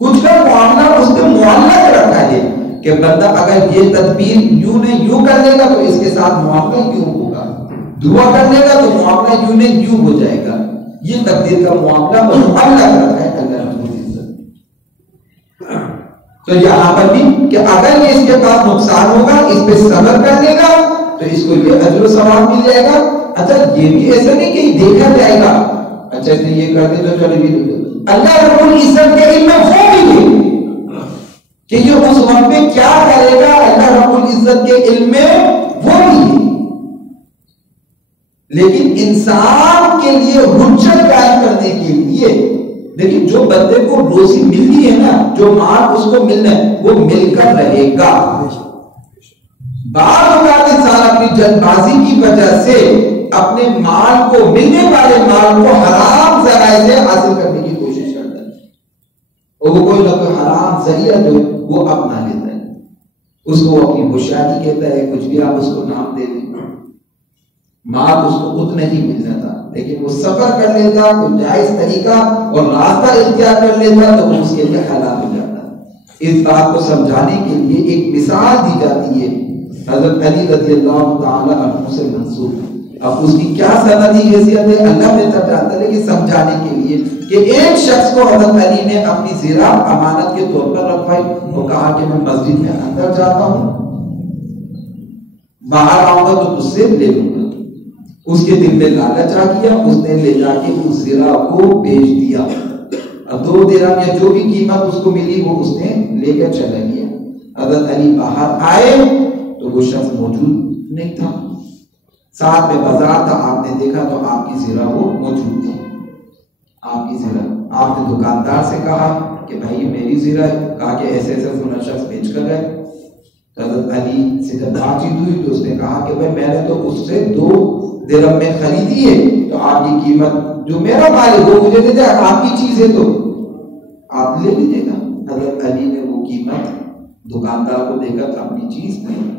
کچھ کا معاملہ اس نے معلق رکھا ہے کہ بندہ اگر یہ تدبیر یوں نے یوں کر لے گا تو اس کے ساتھ معاملہ کیوں ہوگا، دعا کر لے گا تو معاملہ یوں نے یوں ہو جائے گا۔ یہ تقدیر کا معاملہ معلق رکھا ہے اللہ رب العزت۔ تو یہاں پر بھی کہ اگر یہ اس کے پاس نقصان ہوگا، اس پہ صبر کر لے گا تو اس کو یہ اجر و ثواب مل جائے گا۔ اچھا یہ بھی ایسا نہیں کہ دیکھا جائے گا، اچھا اس نے یہ کر دیا تو چلے بھی اللہ رب العزت کے علم میں وہ بھی ہے کہ یہ اس وقت میں کیا کرے گا، اللہ رب العزت کے علم میں وہ بھی ہے۔ لیکن انسان کے لیے حجت قائم کرنے کے لیے، لیکن جو بندے کو روزی ملتی ہے نا، جو مال اس کو ملنا ہے وہ مل کر رہے گا۔ بعض اوقات انسان اپنی جلد بازی کی وجہ سے اپنے مال کو، ملنے والے مال کو حرام ذرائع سے حاصل کرنے کی کوشش کرتا ہے، اور وہ کوئی نہ کوئی حرام ذریعہ جو وہ اپنا لیتا ہے، اس کو اپنی ہوشیاری کہتا ہے، کچھ بھی آپ اس کو نام دے دیں۔ مال اس کو اتنا ہی مل جاتا، لیکن وہ سفر کر لیتا، کوئی جائز طریقہ اور راستہ اختیار کر لیتا تو وہ اس کے لیے حلال ہو جاتا۔ اس بات کو سمجھانے کے لیے ایک مثال دی جاتی ہے حضرت علی رضی اللہ تعالی عنہ سے منسوب۔ اب اس کی کیا سندی حیثیت ہے اللہ میں تک جانتا ہے، لیکن سمجھانے کے لیے کہ ایک شخص کو حضرت علی نے اپنی زیرہ امانت کے طور پر رکھوائی، وہ کہا کہ میں مسجد میں اندر جاتا ہوں، باہر آؤں گا تو تجھ سے لے لوں گا۔ اس کے دل میں لالچ آ گیا، اس نے لے جا کے اس زرہ کو بیچ دیا، اب 2 درہم یا جو بھی قیمت اس کو ملی وہ اس نے لے کر چلا گیا۔ حضرت علی باہر آئے تو وہ شخص موجود نہیں تھا، ساتھ میں بازار تھا، آپ نے دیکھا تو آپ کی زرہ وہ موجود تھی۔ آپ کی زرہ، آپ نے دکاندار سے کہا کہ بھائی میری زرہ ہے، کہا کہ ایسے ایسے فلاں شخص بیچ کر گئے۔ حضرت علی سے جب بات چیت ہوئی تو اس نے کہا کہ بھائی میں نے تو اس سے 2 درہم میں خریدی ہے، تو آپ کی قیمت جو میرا مال ہے وہ مجھے دے دے، آپ کی چیز ہے تو آپ لے لیجیے گا۔ حضرت علی نے وہ قیمت دکاندار کو دے کر اپنی چیز نہیں۔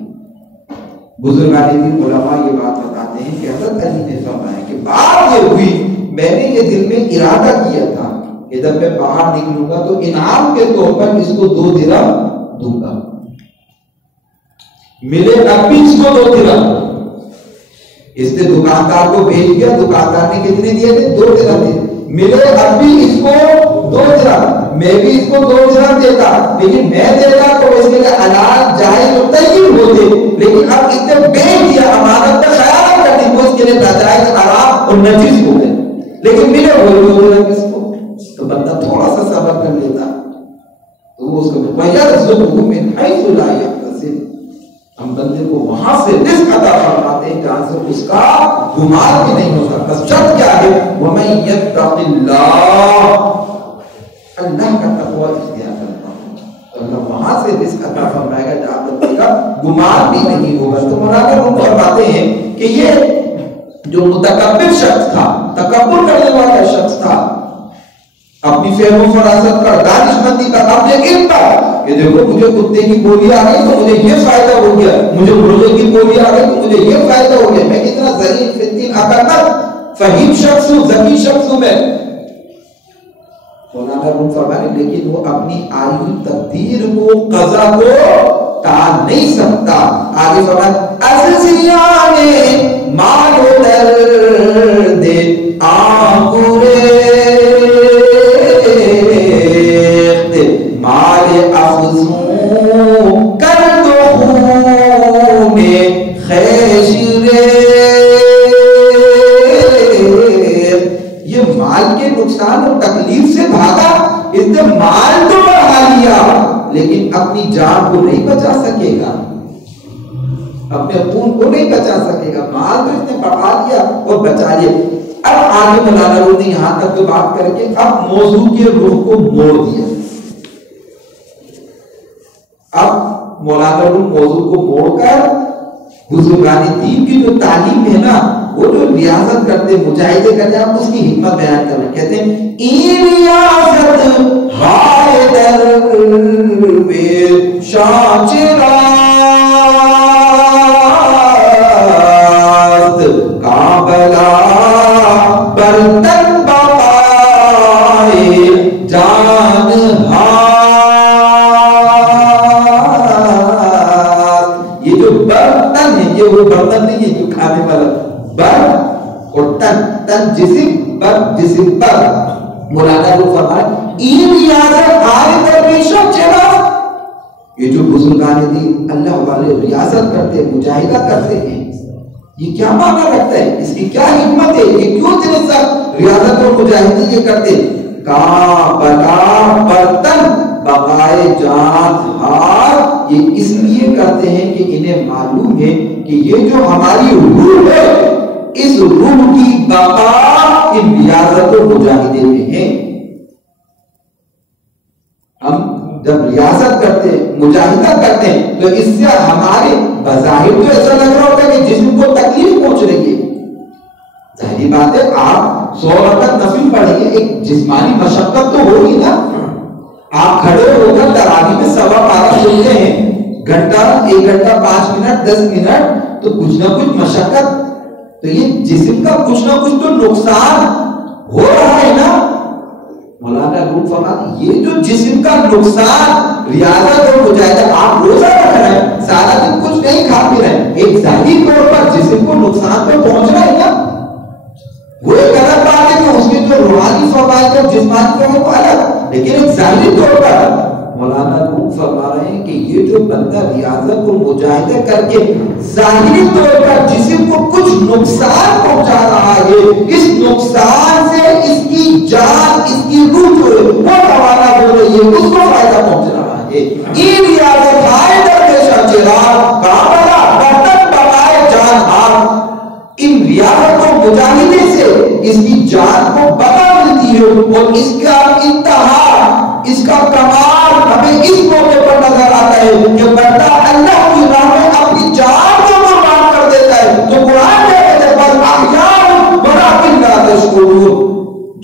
بزرگان دین علماء یہ بات بتاتے ہیں کہ حضرت علی نے فرمایا کہ بات یہ ہوئی، میں نے یہ دل میں ارادہ کیا تھا کہ جب میں باہر نکلوں گا تو انعام کے طور پر اس کو 2 درہم دوں گا، ملے اب بھی اس کو 2 درہم۔ اس نے دکاندار کو بھیج دیا، دکاندار نے کتنے دیے تھے؟ 2 درہم دیے، ملے اب بھی اس کو 2 درہم، میں بھی اس کو 2 درہم دیتا، لیکن میں دیتا تو اس کے لیے حلال جائز اور طیب ہوتے، لیکن اب اس نے بیچ دیا، امانت کا خیال کرنے کو اس کے لیے ناجائز، حرام اور نجس ہو گئے، لیکن ملے وہ 2 درہم اس کو۔ تو بندہ تھوڑا سا صبر کر لیتا تو وہ اس کو وَيَرْزُقْهُ مِنْ حَيْثُ لَا يَحْتَسِبُ، ہم بندے کو وہاں سے رزق عطا فرماتے ہیں جہاں سے اس کا گمان بھی نہیں ہوتا۔ بس شرط کیا ہے؟ وَمَن يَتَّقِ اللَّهَ، اللہ کا تقوی اختیار کرتا ہوں تو اللہ وہاں سے رزق عطا فرمائے گا جہاں بندے کا گمان بھی نہیں ہوگا۔ تو مولانا روم فرماتے ہیں کہ یہ جو متکبر شخص تھا، تکبر کرنے والا شخص تھا، اپنی فہم و فراست کا، دانش مندی کا، اپنے علم کا کہ دیکھو مجھے کتے کی بولی آ گئی تو مجھے یہ فائدہ ہو گیا، مجھے مرغے کی بولی آ گئی تو مجھے یہ فائدہ ہو گیا، میں کتنا ذہین فطن عقلمند فہیم شخص ہوں، ذکی شخص ہوں میں۔ مولانا مولانا روم فرمائے لیکن وہ اپنی آئی ہوئی تقدیر کو قضا کو ٹال نہیں سکتا. آگے فرمایا عزیزیانے مالو درد آنگورے مال افزوں کر دو خون خیشرے. یہ مال کے نقصان اور تکلیف سے بھاگا, اس نے مال تو بڑھا لیا لیکن اپنی جان کو نہیں بچا سکے گا, اپنے خون کو نہیں بچا سکے گا. مال تو اس نے بڑھا لیا اور بچا لیا. اب آگے مولانا روم نے یہاں تک تو بات کر کے اب موضوع کے رخ کو موڑ دیا. اب مولانا روم موضوع کو موڑ کر بزرگان دین کی جو تعلیم ہے نا, وہ جو ریاضت کرتے مجاہدے کرتے ہیں, اس کی حکمت بیان کر رہے ہیں. کہتے ہیں این ریاضت ہائے در میں شاہ چراست کابلا برتن بقائے جان یہ جو برتن ہے, یہ وہ برتن نہیں ہے جو کھانے والا, بر اور تن, تن جسم بر جسم پر. مولانا روم فرمائے این ریاضت آئے درویشہ چلا. یہ جو بزرگان دین اللہ والے ریاضت کرتے ہیں, مجاہدہ کرتے ہیں, یہ کیا معنی رکھتا ہے, اس کی کیا حکمت ہے, یہ کیوں اتنے سب ریاضت اور مجاہدی یہ کرتے ہیں. کا بلا برتن بقائے جان ہار, یہ اس لیے کرتے ہیں کہ انہیں معلوم ہے کہ یہ جو ہماری روح ہے, اس روح کی بقا ان ریاضت و مجاہدے میں ہے. ہم جب ریاضت کرتے ہیں, مجاہدہ کرتے ہیں, تو اس سے ہمارے بظاہر تو ایسا لگ رہا ہوتا ہے کہ جسم کو تکلیف پہنچ رہی ہے. ظاہری بات ہے, آپ 100 رکعت نفل پڑھیں گے, ایک جسمانی مشقت تو ہوگی نا. آپ کھڑے ہو کر تراویح میں سوا پارہ سنتے ہیں, گھنٹہ 1 گھنٹہ 5 منٹ 10 منٹ, تو کچھ نہ کچھ مشقت, تو یہ جسم کا کچھ نہ کچھ تو نقصان ہو رہا ہے نا. مولانا روم فرماتے یہ جو جسم کا نقصان ریاضت اور مجاہدہ, آپ روزہ رکھ رہے ہیں, سارا دن کچھ نہیں کھا پی رہے ہیں, ایک ظاہری طور پر جسم کو نقصان تو پہنچ رہا ہے نا. وہ ایک الگ بات ہے کہ اس کے جو روحانی فوائد اور جسمانی فوائد وہ الگ, لیکن ایک ظاہری طور پر مولانا روم فرما رہے ہیں کہ یہ جو بندہ ریاضت اور مجاہدہ کر کے ظاہری طور پر جسم کو کچھ نقصان پہنچا رہا ہے, اس نقصان سے اس کی جان, اس کی روح جو ہے وہ روانہ ہو رہی ہے, اس کو فائدہ پہنچ رہا ہے. یہ ریاضت ہائے درویشہ چراغ کاملا برتن بقائے جان ہار. ان ریاضت و مجاہدے سے اس کی جان کو بقا ملتی ہے, اور اس کا انتہا, اس کا کمال ہمیں اس موقع پر نظر آتا ہے کہ بندہ اللہ کی راہ میں اپنی جان کو قربان کر دیتا ہے. تو قرآن کہتا ہے بس احیاء ولکن لا تشکرون.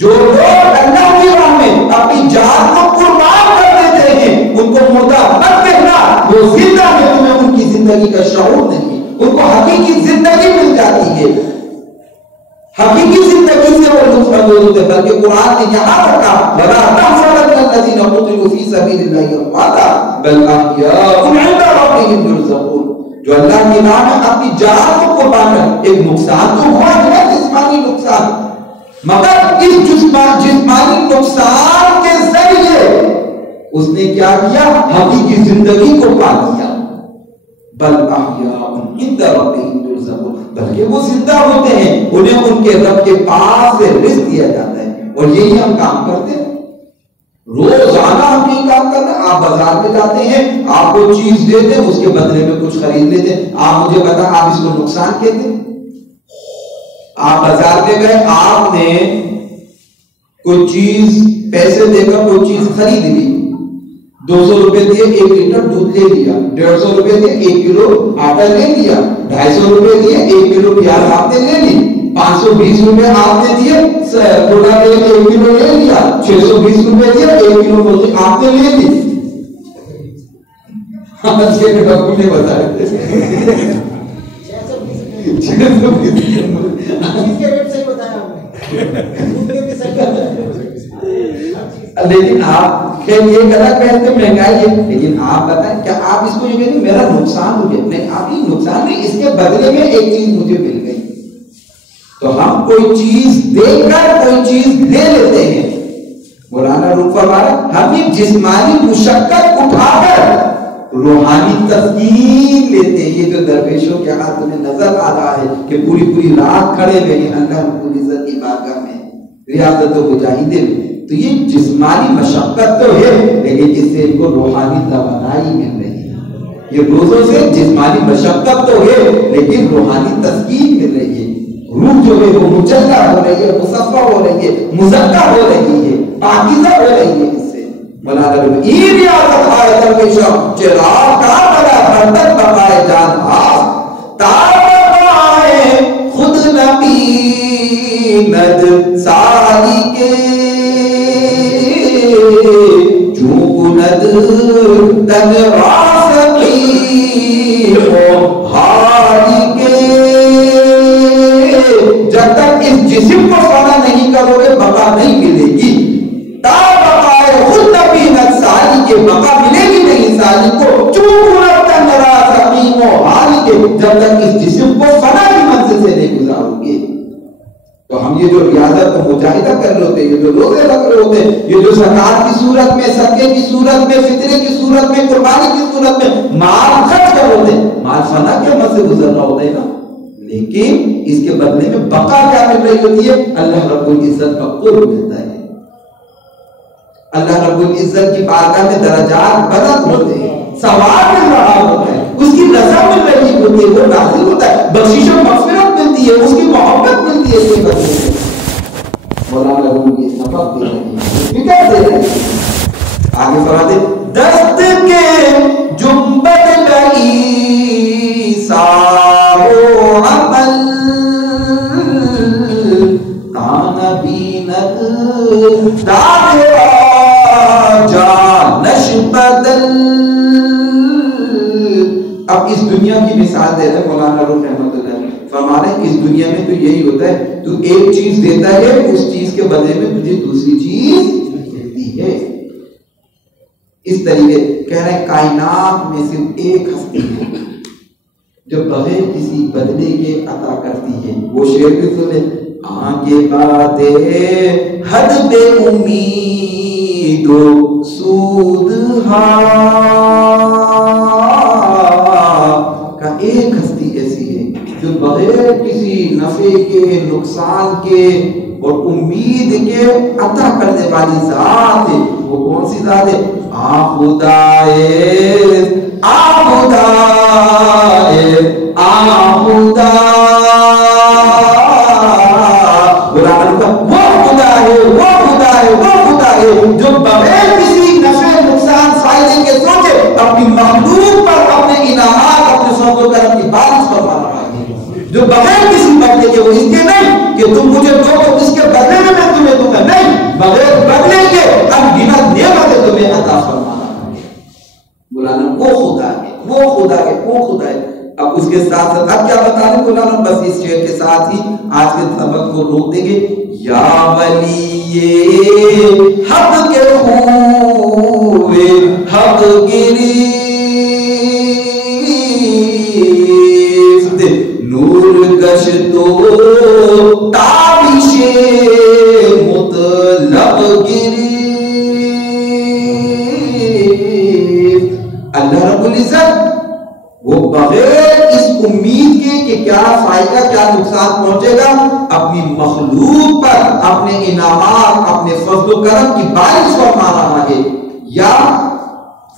جو لوگ اللہ کی راہ میں اپنی جان کو قربان کر دیتے ہیں, ان کو مردہ مت کہنا, وہ زندہ ہے, تمہیں ان کی زندگی کا شعور نہیں, ان کو حقیقی زندگی مل جاتی ہے. حقیقی زندگی سے وہ لطف اندوز ہوتے, بلکہ قرآن نے یہاں رکھا وَلَا تَحْسَبَنَّ الَّذِينَ قُتِلُوا فِي سَبِيلِ اللَّهِ أَمْوَاتًا بَلْ أَحْيَاءٌ عِندَ رَبِّهِمْ يُرْزَقُونَ. جو اللہ کی راہ میں اپنی جان کو قربان کر, ایک نقصان تو ہوا ہے, جسمانی نقصان, مگر اس جسمانی نقصان کے ذریعے اس نے کیا کیا, حقیقی زندگی کو پا لیا. بل احیاء عند ربهم یرزقون, بلکہ وہ زندہ ہوتے ہیں, انہیں ان کے رب کے پاس سے رزق دیا جاتا ہے. اور یہی ہم کام کرتے ہیں, روزانہ ہم یہی کام کرتے ہیں. آپ بازار میں جاتے ہیں, آپ کو چیز دیتے ہیں, اس کے بدلے میں کچھ خرید لیتے ہیں. آپ مجھے بتا, آپ اس کو نقصان کہتے ہیں؟ آپ بازار میں گئے, آپ نے کوئی چیز پیسے دے کر کوئی چیز خرید لی, 200 روپے دیے 1 لیٹر دودھ لے لیا, 150 روپے دیے 1 کلو آٹا لے لیا, 250 روپے دیے 1 کلو پیاز آپ نے لے لی, 520 روپے آپ نے دیے تھوڑا لے 1 کلو لے لیا, 620 روپے دیے 1 کلو مرغی آپ نے لے لی. ڈاکٹر نے بتایا لیکن آپ خیر یہ غلط کہتے مہنگائی ہے، لیکن آپ بتائیں کیا آپ اس کو یہ کہتے میرا نقصان ہو گیا؟ نہیں، آپ یہ نقصان نہیں، اس کے بدلے میں ایک چیز مجھے مل گئی۔ تو ہم کوئی چیز دے کر کوئی چیز لے لیتے ہیں۔ مولانا روم فرما رہا ہم یہ جسمانی مشقت اٹھا کر روحانی تسکین لیتے ہیں۔ یہ جو درویشوں کے ہاتھ میں نظر آ رہا ہے کہ پوری رات کھڑے ہوئے ہیں اللہ رب العزت کی بارگاہ میں ریاضت و مجاہدے میں، تو یہ جسمانی مشقت تو ہے لیکن اس سے ان کو روحانی توانائی مل رہی ہے۔ یہ روزوں سے جسمانی مشقت تو ہے لیکن روحانی تسکین مل رہی ہے، روح جو ہے وہ مجلہ ہو رہی ہے، مصفہ ہو رہی ہے، مزکہ ہو رہی ہے، پاکیزہ ہو رہی ہے۔ اس سے مولانا روم ای ریاضت آئے درویشم چراغ کا بڑا بردن بقائے جان ہاس تار بقائے خود نبی ند سالی کے چونکند تن راسقی و حالی کے۔ جب تک اس جسم کو فنا نہیں کرو گے بقا نہیں ملے گی۔ تا بقائے خود نبی ند سالی کے، بقا ملے گی نہیں سالی کو، چونکند تن راسقی و حالی کے، جب تک اس جسم کو فنا کی منزل سے نہیں گزارو گے۔ تو ہم یہ جو ریاضت و مجاہدہ کر رہے ہوتے ہیں، یہ جو روزے رکھ رہے ہوتے ہیں، یہ جو زکات کی صورت میں، صدقے کی صورت میں، فطرے کی صورت میں، قربانی کی صورت میں مال خرچ کر ہوتے ہیں، مال فنا کے عمل سے گزرنا ہوتا ہے نا، لیکن اس کے بدلے میں بقا کیا مل رہی ہوتی ہے؟ اللہ رب العزت کا قرب ملتا ہے، اللہ رب العزت کی بارگاہ میں درجات بلند ہوتے ہیں، ثواب مل رہا ہوتا ہے، اس کی رضا مل رہی ہوتی ہے، وہ نازل ہوتا ہے، بخشش و مغفرت ملتی ہے، اس کی محبت ملتی ہے۔ اس کے بدلے میں مولانا روم یہ سبق دے رہے ہیں، فکر دے رہے ہیں۔ آگے فرماتے دست کے جنبت گئی سارو عمل تان بیند داغ جانش بدل۔ اب اس دنیا کی مثال دے رہے مولانا روم رحمۃ اللہ فرما رہے ہیں اس دنیا میں تو یہی ہوتا ہے، تو ایک چیز دیتا ہے اس چیز کے بدلے میں تجھے دوسری چیز ملتی ہے۔ اس طریقے کہہ رہے ہیں کائنات میں صرف ایک ہستی ہے جو بغیر کسی بدلے کے عطا کرتی ہے۔ وہ شعر بھی سنے آنکھیں باتیں حد بے امید و سود کا ایک ہستی ایسی ہے جو بغیر کسی نفع کے، نقصان کے اور امید کے عطا کرنے والی ذات ہے۔ وہ کون سی ذات ہے؟ آ خدائے آ خدائے آ خدا، وہ خدا ہے، وہ خدا ہے، وہ خدا ہے جو بغیر کسی نفع نقصان فائدے کے سوچے اپنی مخلوق پر اپنے انعامات، اپنے فضل و کرم کی بارش فرما رہا ہے، جو بغیر کسی بدلے کے، وہ اس کے نہیں کہ تم مجھے دو تو اس کے بدلے میں میں تمہیں دوں گا، نہیں، بغیر بدلے کے انگنت نعمتیں تمہیں عطا فرما رہا ہے۔ مولانا وہ خدا ہے، وہ خدا ہے، وہ خدا ہے۔ اب اس کے ساتھ ساتھ اب کیا بتا رہے مولانا؟ بس اس شعر کے ساتھ ہی آج کے سبق کو روک دیں گے۔ یا ولی حق کے خوبے حق گریفت نور گشت و تابش مطلب گریفت۔ اللہ رب العزت وہ بغیر اس امید کے کہ کیا فائدہ کیا نقصان پہنچے گا اپنی مخلوق پر اپنے انعامات، اپنے فضل و کرم کی بارش فرما رہا ہے۔ یا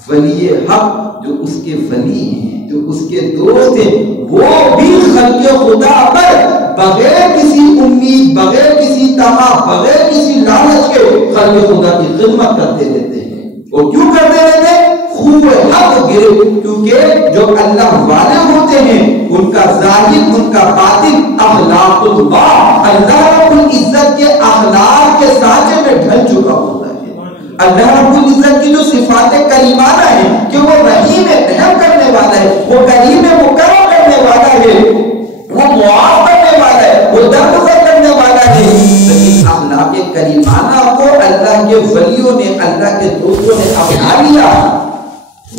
ولی حق جو اس کے ولی ہیں، جو اس کے دوست ہیں، وہ بھی خلق خدا پر بغیر کسی امید، بغیر کسی طمع، بغیر کسی لالچ کے خلق خدا کی خدمت کرتے رہتے ہیں۔ اور کیوں کرتے رہتے ہیں؟ خوب حق گرے، کیونکہ جو اللہ والے ہوتے ہیں ان کا ظاہر، ان کا باطن اخلاق اللہ، اللہ رب العزت کے اخلاق کے سانچے میں ڈھل چکا ہوتا ہے۔ اللہ رب العزت کی جو صفات کریمانہ ہیں کہ وہ رحیم رحم کرنے والا ہے، وہ کریم مکرم کرنے والا ہے، وہ معاف کرنے والا ہے، وہ درگزر کرنے والا ہے، لیکن اخلاق کریمانہ کو اللہ اللہ کے ولیوں نے، اللہ کے دوستوں نے اپنا لیا،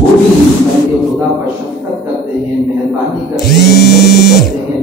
وہ بھی خدا پر شفقت کرتے ہیں، مہربانی کرتے ہیں،